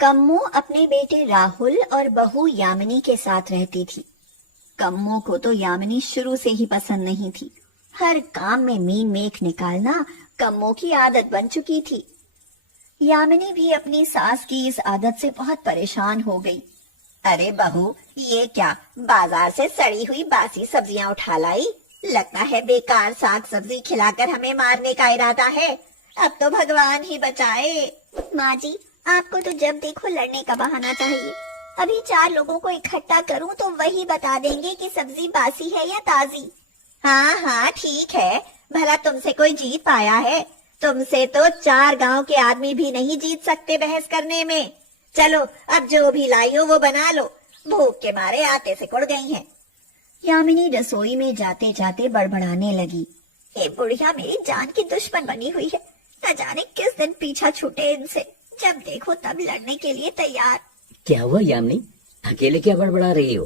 कम्मो अपने बेटे राहुल और बहू यामिनी के साथ रहती थी। कम्मो को तो यामिनी शुरू से ही पसंद नहीं थी। हर काम में मीन मेख निकालना कम्मो की आदत बन चुकी थी। यामिनी भी अपनी सास की इस आदत से बहुत परेशान हो गई। अरे बहू, ये क्या बाजार से सड़ी हुई बासी सब्जियां उठा लाई? लगता है बेकार साग सब्जी खिलाकर हमें मारने का इरादा है। अब तो भगवान ही बचाए। माँ जी, आपको तो जब देखो लड़ने का बहाना चाहिए। अभी 4 लोगों को इकट्ठा करूं तो वही बता देंगे कि सब्जी बासी है या ताजी। हाँ हाँ ठीक है, भला तुमसे कोई जीत पाया है? तुमसे तो 4 गांव के आदमी भी नहीं जीत सकते बहस करने में। चलो अब जो भी लाई हो वो बना लो, भूख के मारे आते से कुड़ गई हैं। यामिनी रसोई में जाते जाते बड़बड़ाने लगी। ये बुढ़िया मेरी जान की दुश्मन बनी हुई है। न जाने किस दिन पीछा छूटे इनसे, जब देखो तब लड़ने के लिए तैयार। क्या हुआ यामिनी, अकेले क्या बड़बड़ा रही हो?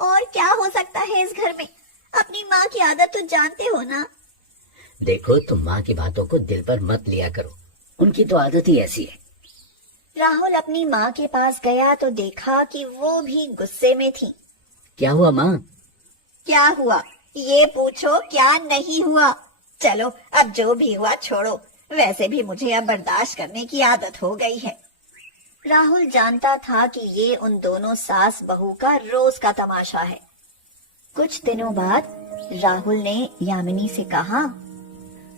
और क्या हो सकता है इस घर में, अपनी माँ की आदत तो जानते हो ना। देखो, तुम माँ की बातों को दिल पर मत लिया करो, उनकी तो आदत ही ऐसी है। राहुल अपनी माँ के पास गया तो देखा कि वो भी गुस्से में थी। क्या हुआ माँ? क्या हुआ ये पूछो, क्या नहीं हुआ। चलो अब जो भी हुआ छोड़ो, वैसे भी मुझे अब बर्दाश्त करने की आदत हो गई है। राहुल जानता था कि ये उन दोनों सास बहू का रोज का तमाशा है। कुछ दिनों बाद राहुल ने यामिनी से कहा,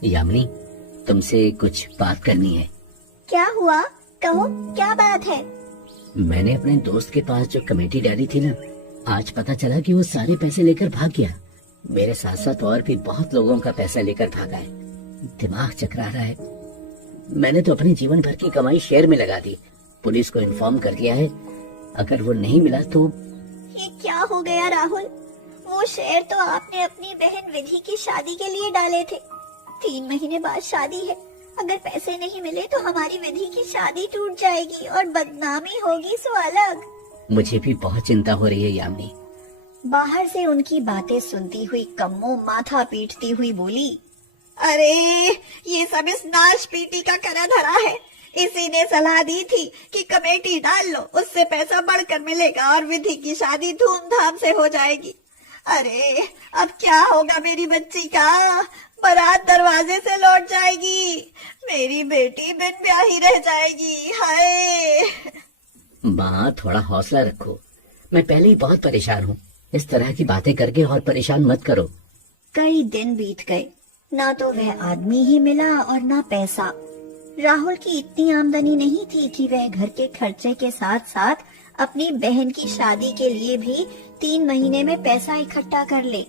यामिनी, तुमसे कुछ बात करनी है। क्या हुआ, कहो क्या बात है। मैंने अपने दोस्त के पास जो कमेटी डाली थी ना, आज पता चला कि वो सारे पैसे लेकर भाग गया। मेरे साथ साथ और भी बहुत लोगों का पैसा लेकर भागा है। दिमाग चकरा रहा है। मैंने तो अपने जीवन भर की कमाई शेयर में लगा दी। पुलिस को इन्फॉर्म कर दिया है, अगर वो नहीं मिला तो। ये क्या हो गया राहुल? वो शेयर तो आपने अपनी बहन विधि की शादी के लिए डाले थे। 3 महीने बाद शादी है, अगर पैसे नहीं मिले तो हमारी विधि की शादी टूट जाएगी और बदनामी होगी सो अलग। मुझे भी बहुत चिंता हो रही है यामिनी। बाहर से उनकी बातें सुनती हुई कम्मो माथा पीटती हुई बोली, अरे ये सब इस नाश पीटी का करा धरा है। इसी ने सलाह दी थी कि कमेटी डाल लो, उससे पैसा बढ़कर मिलेगा और विधि की शादी धूमधाम से हो जाएगी। अरे अब क्या होगा मेरी बच्ची का? बारात दरवाजे से लौट जाएगी, मेरी बेटी बिन ब्याही रह जाएगी। हाय माँ, थोड़ा हौसला रखो। मैं पहले ही बहुत परेशान हूँ। इस तरह की बातें करके और परेशान मत करो। कई दिन बीत गए, ना तो वह आदमी ही मिला और ना पैसा। राहुल की इतनी आमदनी नहीं थी कि वह घर के खर्चे के साथ साथ अपनी बहन की शादी के लिए भी 3 महीने में पैसा इकट्ठा कर ले।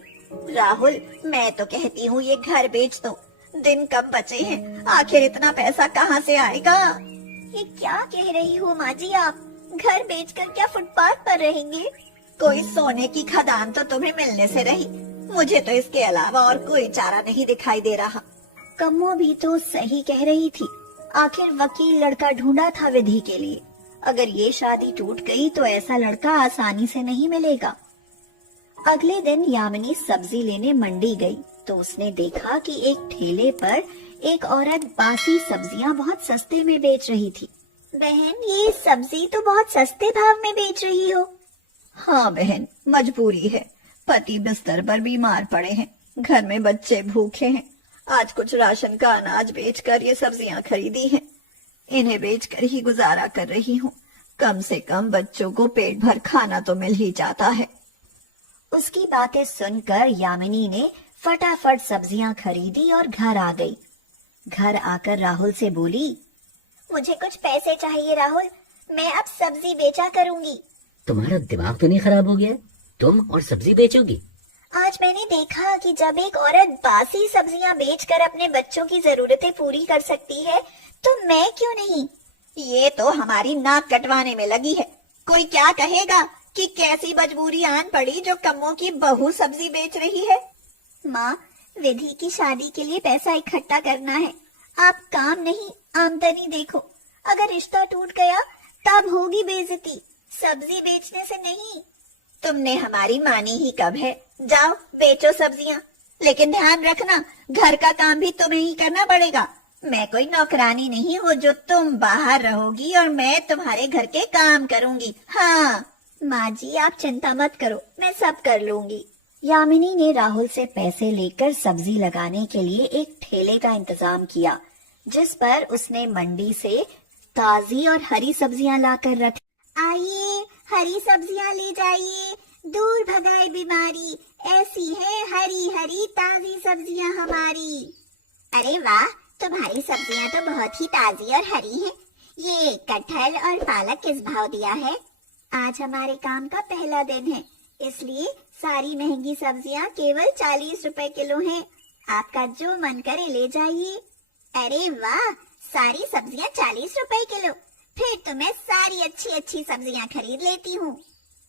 राहुल, मैं तो कहती हूँ ये घर बेच दो, दिन कम बचे हैं, आखिर इतना पैसा कहाँ से आएगा? ये क्या कह रही हो माँ जी आप? घर बेचकर क्या फुटपाथ पर रहेंगे? कोई सोने की खदान तो तुम्हें मिलने से रही, मुझे तो इसके अलावा और कोई चारा नहीं दिखाई दे रहा। कम्मो भी तो सही कह रही थी। आखिर वकील लड़का ढूंढा था विधि के लिए। अगर ये शादी टूट गई तो ऐसा लड़का आसानी से नहीं मिलेगा। अगले दिन यामिनी सब्जी लेने मंडी गई तो उसने देखा कि एक ठेले पर एक औरत बासी सब्जियां बहुत सस्ते में बेच रही थी। बहन, ये सब्जी तो बहुत सस्ते भाव में बेच रही हो। हाँ बहन, मजबूरी है। पति बिस्तर पर बीमार पड़े हैं, घर में बच्चे भूखे हैं। आज कुछ राशन का अनाज बेचकर ये सब्जियां खरीदी हैं। इन्हें बेचकर ही गुजारा कर रही हूँ। कम से कम बच्चों को पेट भर खाना तो मिल ही जाता है। उसकी बातें सुनकर यामिनी ने फटाफट सब्जियां खरीदी और घर आ गई। घर आकर राहुल से बोली, मुझे कुछ पैसे चाहिए राहुल, मैं अब सब्जी बेचा करूंगी। तुम्हारा दिमाग तो नहीं खराब हो गया? तुम और सब्जी बेचोगी? आज मैंने देखा कि जब एक औरत बासी सब्जियां बेचकर अपने बच्चों की जरूरतें पूरी कर सकती है तो मैं क्यों नहीं? ये तो हमारी नाक कटवाने में लगी है। कोई क्या कहेगा कि कैसी मजबूरी आन पड़ी जो कम्मो की बहू सब्जी बेच रही है। माँ, विधि की शादी के लिए पैसा इकट्ठा करना है। आप काम नहीं आमदनी देखो। अगर रिश्ता टूट गया तब होगी बेइज्जती, सब्जी बेचने से नहीं। तुमने हमारी मानी ही कब है? जाओ बेचो सब्जियां, लेकिन ध्यान रखना घर का काम भी तुम्हें ही करना पड़ेगा। मैं कोई नौकरानी नहीं हूँ जो तुम बाहर रहोगी और मैं तुम्हारे घर के काम करूंगी। हाँ माँ जी, आप चिंता मत करो, मैं सब कर लूंगी। यामिनी ने राहुल से पैसे लेकर सब्जी लगाने के लिए एक ठेले का इंतजाम किया, जिस पर उसने मंडी से ताजी और हरी सब्जियां लाकर रखी। आइए, हरी सब्जियां ले जाइए, दूर भगाए बीमारी, ऐसी है हरी हरी ताजी सब्जियां हमारी। अरे वाह, तुम्हारी सब्जियां तो बहुत ही ताजी और हरी हैं। ये कटहल और पालक किस भाव दिया है? आज हमारे काम का पहला दिन है, इसलिए सारी महंगी सब्जियां केवल 40 रुपए किलो हैं। आपका जो मन करे ले जाइए। अरे वाह, सारी सब्जियां 40 रुपए किलो, फिर तो मैं सारी अच्छी अच्छी सब्जियां खरीद लेती हूँ।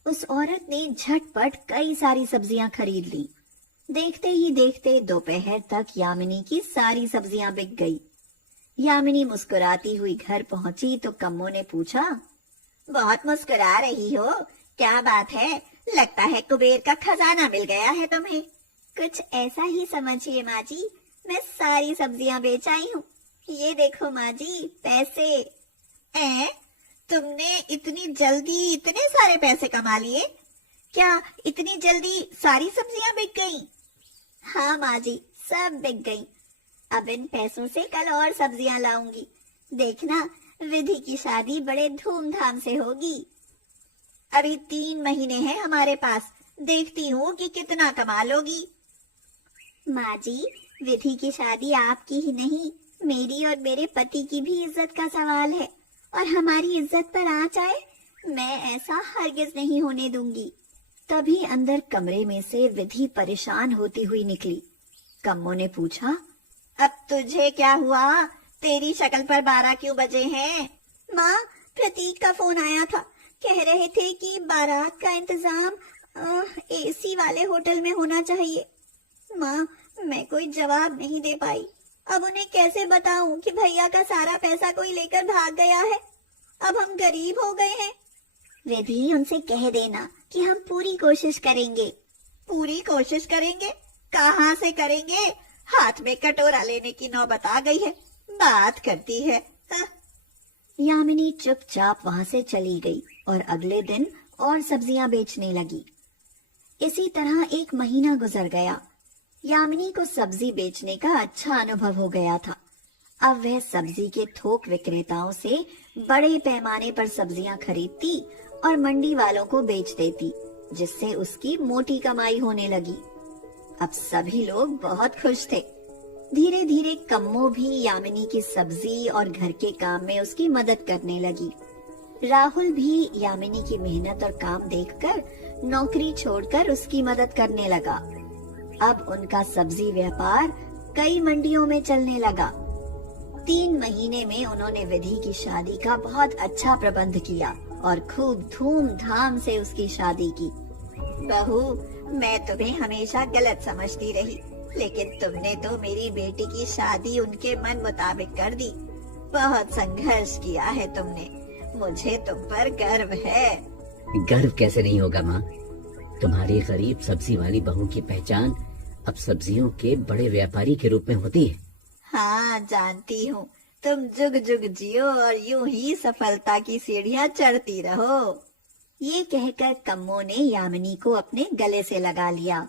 उस औरत ने झटपट कई सारी सब्जियां खरीद ली। देखते ही देखते दोपहर तक यामिनी की सारी सब्जियां बिक गई। यामिनी मुस्कुराती हुई घर पहुंची तो कम्मो ने पूछा, बहुत मुस्कुरा रही हो, क्या बात है? लगता है कुबेर का खजाना मिल गया है तुम्हें। कुछ ऐसा ही समझिए माँ जी, मैं सारी सब्जियां बेच आई हूँ। ये देखो माँ जी, पैसे। तुमने इतनी जल्दी इतने सारे पैसे कमा लिए? क्या इतनी जल्दी सारी सब्जियां बिक गईं? हाँ माँ जी, सब बिक गईं। अब इन पैसों से कल और सब्जियां लाऊंगी। देखना, विधि की शादी बड़े धूमधाम से होगी। अभी 3 महीने हैं हमारे पास, देखती हूँ कि कितना कमा लोगी। माँ जी, विधि की शादी आपकी ही नहीं, मेरी और मेरे पति की भी इज्जत का सवाल है, और हमारी इज्जत पर आंच आए, मैं ऐसा हरगिज नहीं होने दूंगी। तभी अंदर कमरे में से विधि परेशान होती हुई निकली। कम्मो ने पूछा, अब तुझे क्या हुआ? तेरी शक्ल पर 12 क्यों बजे हैं? माँ, प्रतीक का फोन आया था, कह रहे थे कि बारात का इंतजाम एसी वाले होटल में होना चाहिए। माँ, मैं कोई जवाब नहीं दे पाई। अब उन्हें कैसे बताऊं कि भैया का सारा पैसा कोई लेकर भाग गया है। अब हम गरीब हो गए हैं। विधि, उनसे कह देना कि हम पूरी कोशिश करेंगे। पूरी कोशिश करेंगे? कहाँ से करेंगे? हाथ में कटोरा लेने की नौबत आ गई है, बात करती है। यामिनी चुपचाप वहां से चली गई और अगले दिन और सब्जियां बेचने लगी। इसी तरह 1 महीना गुजर गया। यामिनी को सब्जी बेचने का अच्छा अनुभव हो गया था। अब वह सब्जी के थोक विक्रेताओं से बड़े पैमाने पर सब्जियां खरीदती और मंडी वालों को बेच देती, जिससे उसकी मोटी कमाई होने लगी। अब सभी लोग बहुत खुश थे। धीरे धीरे कम्मो भी यामिनी की सब्जी और घर के काम में उसकी मदद करने लगी। राहुल भी यामिनी की मेहनत और काम देखकर नौकरी छोड़कर उसकी मदद करने लगा। अब उनका सब्जी व्यापार कई मंडियों में चलने लगा। 3 महीने में उन्होंने विधि की शादी का बहुत अच्छा प्रबंध किया और खूब धूमधाम से उसकी शादी की। बहू, मैं तुम्हें हमेशा गलत समझती रही, लेकिन तुमने तो मेरी बेटी की शादी उनके मन मुताबिक कर दी। बहुत संघर्ष किया है तुमने, मुझे तुम पर गर्व है। गर्व कैसे नहीं होगा माँ, तुम्हारी गरीब सब्जी वाली बहू की पहचान अब सब्जियों के बड़े व्यापारी के रूप में होती है। हाँ, जानती हूँ। तुम जुग जुग जियो और यूं ही सफलता की सीढ़ियाँ चढ़ती रहो। ये कहकर कम्मो ने यामिनी को अपने गले से लगा लिया